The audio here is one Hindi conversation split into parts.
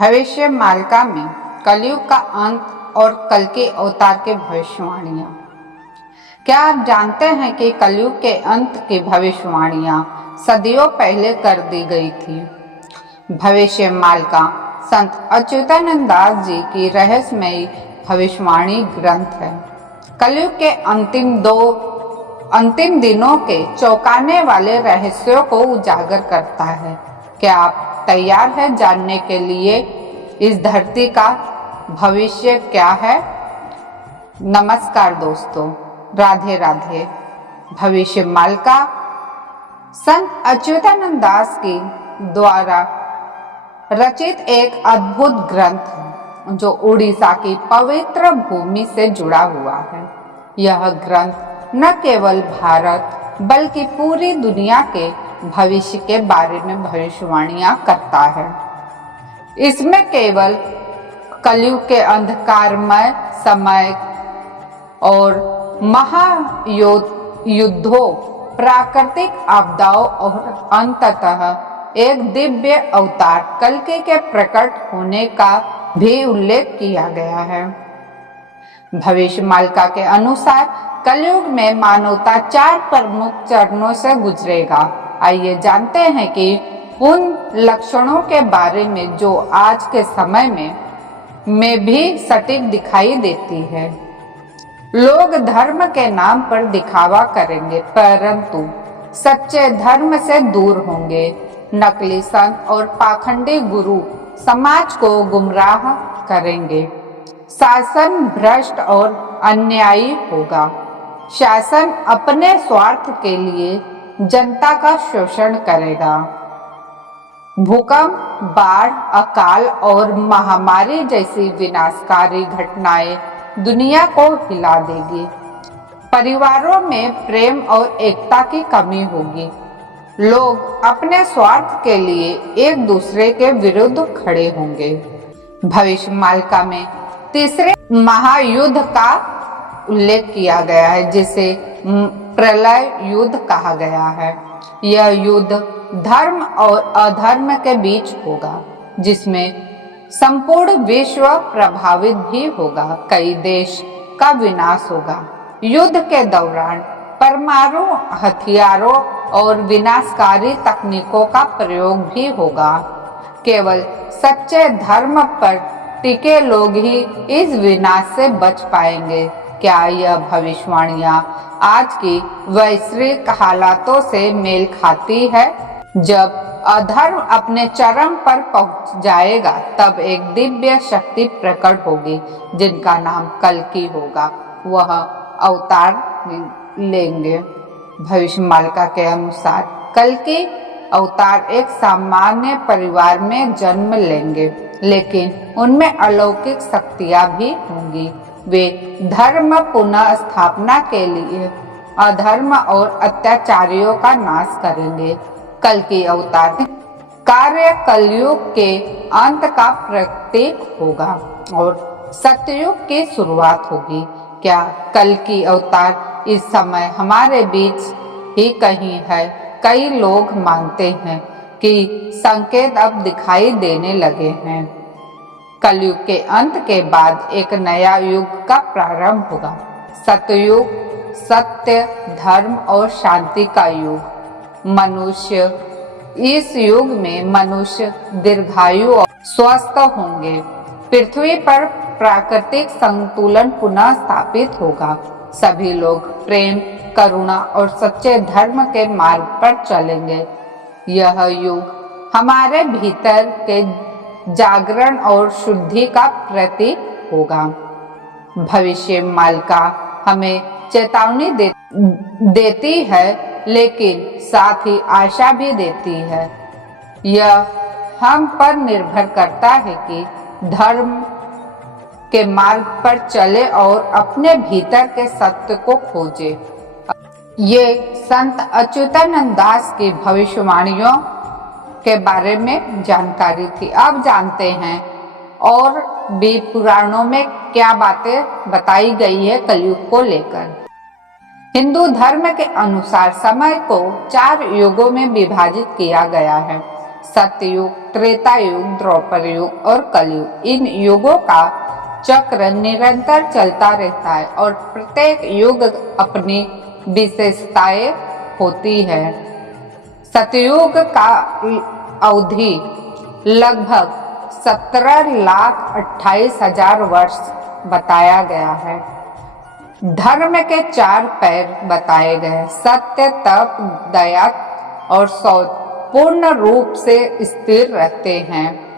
भविष्य मालिका में कलयुग का अंत और कल के अवतार के भविष्यवाणियां। क्या आप जानते हैं कि कलयुग के अंत की भविष्यवाणियां सदियों पहले कर दी गई थी। भविष्य मालिका संत अच्युतानंद दास जी की रहस्यमयी भविष्यवाणी ग्रंथ है। कलयुग के अंतिम दिनों के चौंकाने वाले रहस्यों को उजागर करता है। क्या आप तैयार है जानने के लिए इस धरती का भविष्य क्या है? नमस्कार दोस्तों, राधे राधे। भविष्य मालिका संत अच्युतानंद दास की द्वारा रचित एक अद्भुत ग्रंथ है जो उड़ीसा की पवित्र भूमि से जुड़ा हुआ है। यह ग्रंथ न केवल भारत बल्कि पूरी दुनिया के भविष्य के बारे में भविष्यवाणियां करता है। इसमें केवल कलयुग के अंधकारमय समय और महायुद्धों, प्राकृतिक आपदाओं और अंततः एक दिव्य अवतार कल्कि के प्रकट होने का भी उल्लेख किया गया है। भविष्य मालिका के अनुसार कलयुग में मानवता 4 प्रमुख चरणों से गुजरेगा। आइए जानते हैं कि उन लक्षणों के बारे में जो आज के समय में भी सटीक दिखाई देती है। लोग धर्म के नाम पर दिखावा करेंगे परंतु सच्चे धर्म से दूर होंगे। नकली संत और पाखंडी गुरु समाज को गुमराह करेंगे। शासन भ्रष्ट और अन्यायी होगा। शासन अपने स्वार्थ के लिए जनता का शोषण करेगा। भूकंप, बाढ़, अकाल और महामारी जैसी विनाशकारी घटनाएं दुनिया को हिला देगी। परिवारों में प्रेम और एकता की कमी होगी। लोग अपने स्वार्थ के लिए एक दूसरे के विरुद्ध खड़े होंगे। भविष्य मालिका में तीसरे महायुद्ध का उल्लेख किया गया है जिसे प्रलय युद्ध कहा गया है। यह युद्ध धर्म और अधर्म के बीच होगा जिसमें संपूर्ण विश्व प्रभावित भी होगा। कई देश का विनाश होगा। युद्ध के दौरान परमाणु हथियारों और विनाशकारी तकनीकों का प्रयोग भी होगा। केवल सच्चे धर्म पर टिके लोग ही इस विनाश से बच पाएंगे। क्या यह भविष्यवाणियां आज की वैश्विक हालातों से मेल खाती है? जब अधर्म अपने चरम पर पहुंच जाएगा तब एक दिव्य शक्ति प्रकट होगी जिनका नाम कल्कि होगा। वह अवतार लेंगे। भविष्य मालिका के अनुसार कल्कि अवतार एक सामान्य परिवार में जन्म लेंगे लेकिन उनमें अलौकिक शक्तियां भी होंगी। वे धर्म पुनः स्थापना के लिए अधर्म और अत्याचारियों का नाश करेंगे। कल्कि अवतार कार्य कलयुग के अंत का प्रतीक होगा और सत्ययुग की शुरुआत होगी। क्या कल्कि अवतार इस समय हमारे बीच ही कहीं है? कई लोग मानते हैं कि संकेत अब दिखाई देने लगे हैं। कलयुग के अंत के बाद एक नया युग का प्रारंभ होगा। सतयुग, सत्य, धर्म और शांति का युग। मनुष्य इस युग में मनुष्य दीर्घायु और स्वस्थ होंगे। पृथ्वी पर प्राकृतिक संतुलन पुनः स्थापित होगा। सभी लोग प्रेम, करुणा और सच्चे धर्म के मार्ग पर चलेंगे। यह युग हमारे भीतर के जागरण और शुद्धि का प्रतीक होगा। भविष्य मालिका हमें चेतावनी देती है लेकिन साथ ही आशा भी देती है। यह हम पर निर्भर करता है कि धर्म के मार्ग पर चले और अपने भीतर के सत्य को खोजे। ये संत अच्युतानंद दास की भविष्यवाणियों के बारे में जानकारी थी। अब जानते हैं और भी पुराणों में क्या बातें बताई गई है कलयुग को लेकर। हिंदू धर्म के अनुसार समय को 4 युगों में विभाजित किया गया है। सतयुग, त्रेता युग, द्वापर युग और कलयुग। इन युगों का चक्र निरंतर चलता रहता है और प्रत्येक युग अपनी विशेषताएं होती है। सतयुग का अवधि लगभग 17,28,000 वर्ष बताया गया है। धर्म के 4 पैर बताए गए, सत्य, तप, दया और शौच पूर्ण रूप से स्थिर रहते हैं।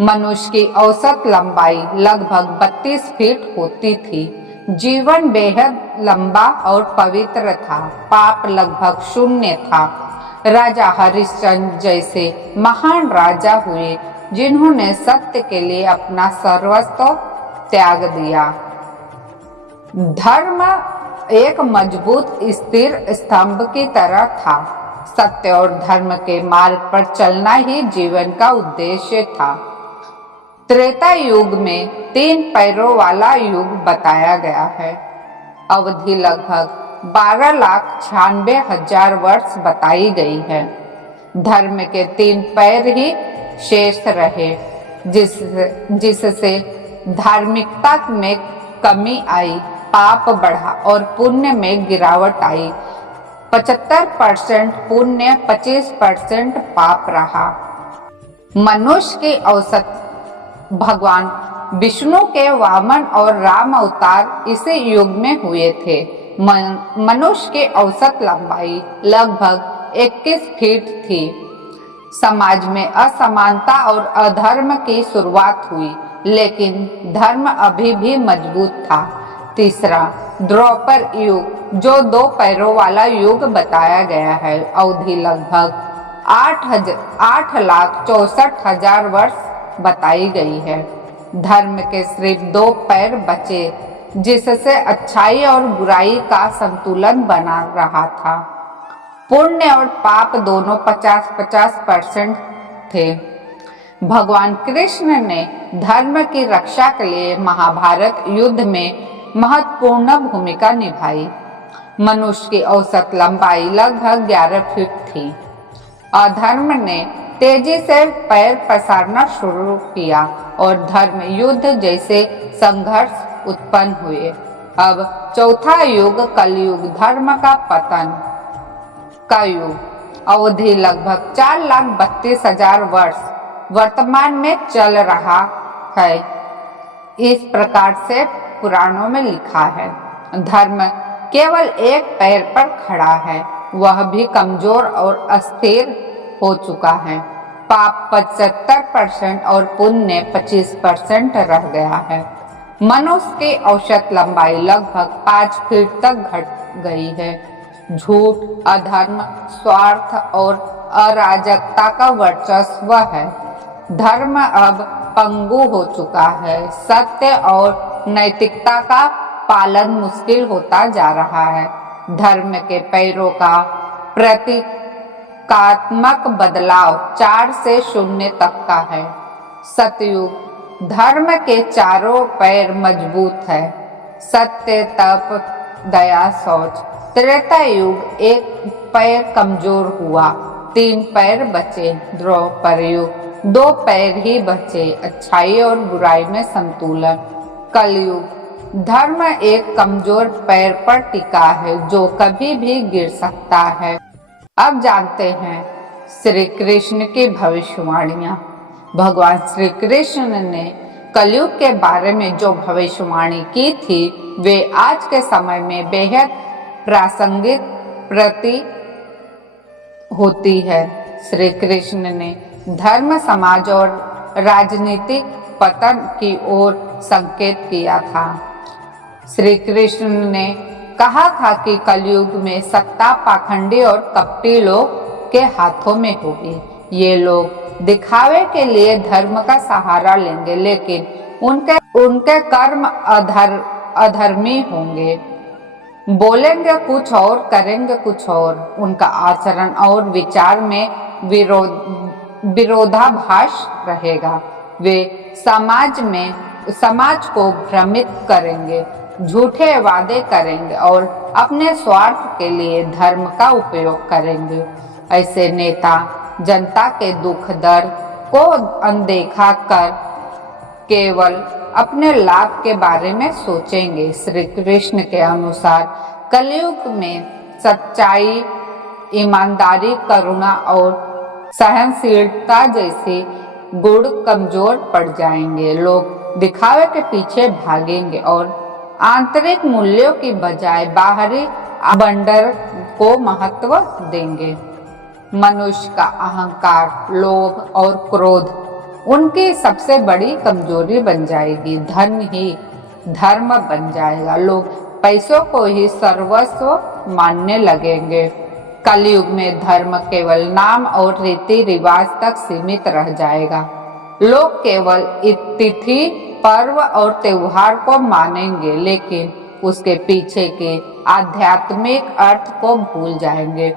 मनुष्य की औसत लंबाई लगभग 32 फीट होती थी। जीवन बेहद लंबा और पवित्र था। पाप लगभग शून्य था। राजा हरिश्चंद्र जैसे महान राजा हुए जिन्होंने सत्य के लिए अपना सर्वस्व त्याग दिया। धर्म एक मजबूत स्थिर स्तंभ की तरह था। सत्य और धर्म के मार्ग पर चलना ही जीवन का उद्देश्य था। त्रेता युग में 3 पैरों वाला युग बताया गया है। अवधि लगभग 12,96,000 वर्ष बताई गई है। धर्म के 3 पैर ही शेष रहे, जिससे धार्मिकता में कमी आई, पाप बढ़ा और पुण्य में गिरावट आई। 75% पुण्य, 25% पाप रहा। मनुष्य की औसत भगवान विष्णु के वामन और राम अवतार इसी युग में हुए थे। मनुष्य की औसत लंबाई लगभग 21 फीट थी। समाज में असमानता और अधर्म की शुरुआत हुई, लेकिन धर्म अभी भी मजबूत था। तीसरा, द्वापर युग, जो 2 पैरों वाला युग बताया गया है। अवधि लगभग 8,64,000 वर्ष बताई गई है। धर्म के सिर्फ 2 पैर बचे, जिससे अच्छाई और बुराई का संतुलन बना रहा था। पुण्य और पाप दोनों 50-50% थे। भगवान कृष्ण ने धर्म की रक्षा के लिए महाभारत युद्ध में महत्वपूर्ण भूमिका निभाई। मनुष्य की औसत लंबाई लगभग 11 फीट थी। अधर्म ने तेजी से पैर पसारना शुरू किया और धर्म युद्ध जैसे संघर्ष उत्पन्न हुए। अब चौथा युग कलयुग, धर्म का पतन का युग। अवधि लगभग 4,32,000 वर्ष वर्तमान में चल रहा है। इस प्रकार से पुराणों में लिखा है। धर्म केवल एक पैर पर खड़ा है, वह भी कमजोर और अस्थिर हो चुका है। पाप 75% और पुण्य 25% रह गया है। मनुष्य की औसत लंबाई लगभग 5 फीट तक घट गई है। झूठ, अधर्म, स्वार्थ और अराजकता का वर्चस्व है। धर्म अब पंगु हो चुका है। सत्य और नैतिकता का पालन मुश्किल होता जा रहा है। धर्म के पैरों का प्रतीकात्मक बदलाव 4 से 0 तक का है। सतयुग, धर्म के चारों पैर मजबूत है। सत्य, तप, दया, शौच। त्रेता युग, एक पैर कमजोर हुआ, 3 पैर बचे। द्वापर युग, 2 पैर ही बचे, अच्छाई और बुराई में संतुलन। कलयुग, धर्म एक कमजोर पैर पर टिका है जो कभी भी गिर सकता है। अब जानते हैं श्री कृष्ण की भविष्यवाणियां। भगवान श्री कृष्ण ने कलयुग के बारे में जो भविष्यवाणी की थी वे आज के समय में बेहद प्रासंगिक प्रतीत होती है। श्री कृष्ण ने धर्म, समाज और राजनीतिक पतन की ओर संकेत किया था। श्री कृष्ण ने कहा था कि कलयुग में सत्ता पाखंडी और कपटी लोग के हाथों में होगी। ये लोग दिखावे के लिए धर्म का सहारा लेंगे, लेकिन उनके कर्म अधर्मी होंगे। बोलेंगे कुछ और करेंगे कुछ और। उनका आचरण और विचार में विरोधाभास रहेगा। वे समाज को भ्रमित करेंगे, झूठे वादे करेंगे और अपने स्वार्थ के लिए धर्म का उपयोग करेंगे। ऐसे नेता जनता के दुख दर्द को अनदेखा कर केवल अपने लाभ के बारे में सोचेंगे। श्री कृष्ण के अनुसार कलयुग में सच्चाई, ईमानदारी, करुणा और सहनशीलता जैसे गुण कमजोर पड़ जाएंगे। लोग दिखावे के पीछे भागेंगे और आंतरिक मूल्यों की बजाय बाहरी आडंबर को महत्व देंगे। मनुष्य का अहंकार, लोभ और क्रोध उनकी सबसे बड़ी कमजोरी बन जाएगी। धन ही धर्म बन जाएगा। लोग पैसों को ही सर्वस्व मानने लगेंगे। कलयुग में धर्म केवल नाम और रीति रिवाज तक सीमित रह जाएगा। लोग केवल तिथि, पर्व और त्योहार को मानेंगे, लेकिन उसके पीछे के आध्यात्मिक अर्थ को भूल जाएंगे।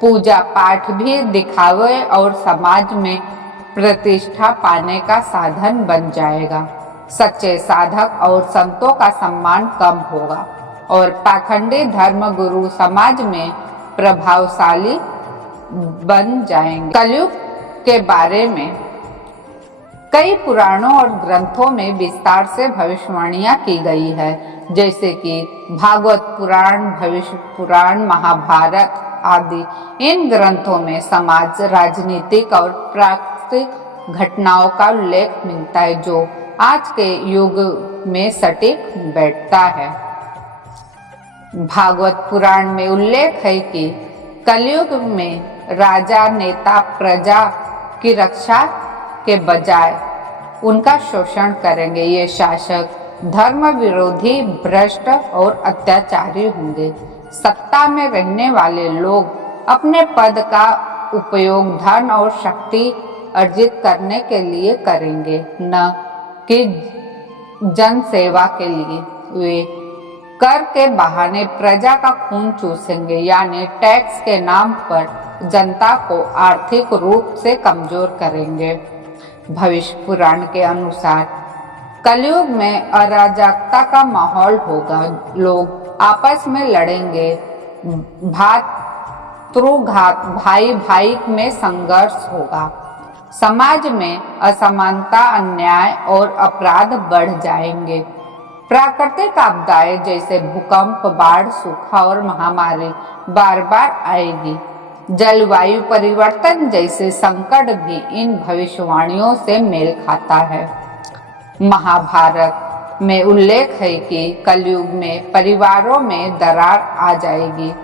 पूजा पाठ भी दिखावे और समाज में प्रतिष्ठा पाने का साधन बन जाएगा। सच्चे साधक और संतों का सम्मान कम होगा और पाखंडी धर्म गुरु समाज में प्रभावशाली बन जाएंगे। कलयुग के बारे में कई पुराणों और ग्रंथों में विस्तार से भविष्यवाणियां की गई है, जैसे कि भागवत पुराण, भविष्य पुराण, महाभारत आदि। इन ग्रंथों में समाज, राजनीतिक और प्राकृतिक घटनाओं का उल्लेख मिलता है जो आज के युग में सटीक बैठता है। भागवत पुराण में उल्लेख है कि कलयुग में राजा, नेता प्रजा की रक्षा के बजाय उनका शोषण करेंगे। ये शासक धर्म विरोधी, भ्रष्ट और अत्याचारी होंगे। सत्ता में रहने वाले लोग अपने पद का उपयोग धन और शक्ति अर्जित करने के लिए करेंगे, न कि जन सेवा के लिए। वे कर के बहाने प्रजा का खून चूसेंगे, यानी टैक्स के नाम पर जनता को आर्थिक रूप से कमजोर करेंगे। भविष्य पुराण के अनुसार कलयुग में अराजकता का माहौल होगा। लोग आपस में लड़ेंगे, भातृघात, भाई भाई में संघर्ष होगा। समाज में असमानता, अन्याय और अपराध बढ़ जाएंगे। प्राकृतिक आपदाएं जैसे भूकंप, बाढ़, सूखा और महामारी बार बार आएगी। जलवायु परिवर्तन जैसे संकट भी इन भविष्यवाणियों से मेल खाता है। महाभारत में उल्लेख है कि कलयुग में परिवारों में दरार आ जाएगी।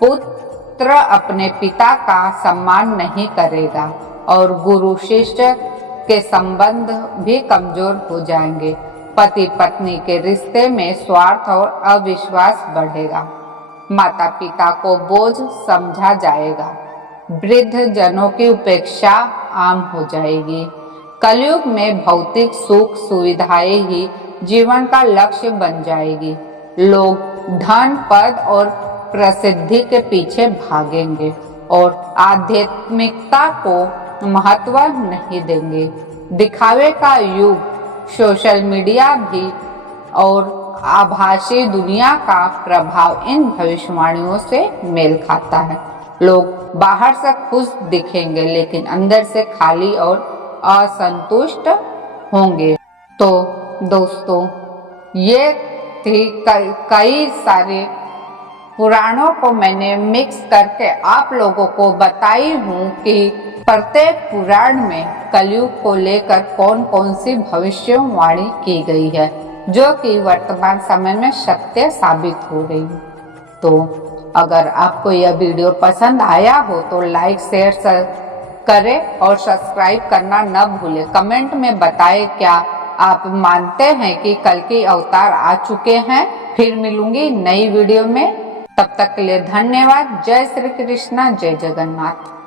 पुत्र अपने पिता का सम्मान नहीं करेगा और गुरु शिष्य के संबंध भी कमजोर हो जाएंगे। पति पत्नी के रिश्ते में स्वार्थ और अविश्वास बढ़ेगा। माता पिता को बोझ समझा जाएगा। वृद्ध जनों की उपेक्षा आम हो जाएगी। कलयुग में भौतिक सुख सुविधाएं ही जीवन का लक्ष्य बन जाएगी। लोग धन, पद और प्रसिद्धि के पीछे भागेंगे और आध्यात्मिकता को महत्व नहीं देंगे। दिखावे का युग, सोशल मीडिया भी और आभासी दुनिया का प्रभाव इन भविष्यवाणियों से मेल खाता है। लोग बाहर से खुश दिखेंगे, लेकिन अंदर से खाली और असंतुष्ट होंगे। तो दोस्तों, ये थी कई सारे पुराणों को मैंने मिक्स करके आप लोगों को बताई हूँ कि प्रत्येक पुराण में कलयुग को लेकर कौन कौन सी भविष्यवाणी की गई है, जो कि वर्तमान समय में सत्य साबित हो रही है। तो अगर आपको यह वीडियो पसंद आया हो तो लाइक, शेयर करें और सब्सक्राइब करना न भूलें। कमेंट में बताएं क्या आप मानते हैं कि कल्कि अवतार आ चुके हैं। फिर मिलूंगी नई वीडियो में, तब तक के लिए धन्यवाद। जय श्री कृष्णा, जय जगन्नाथ।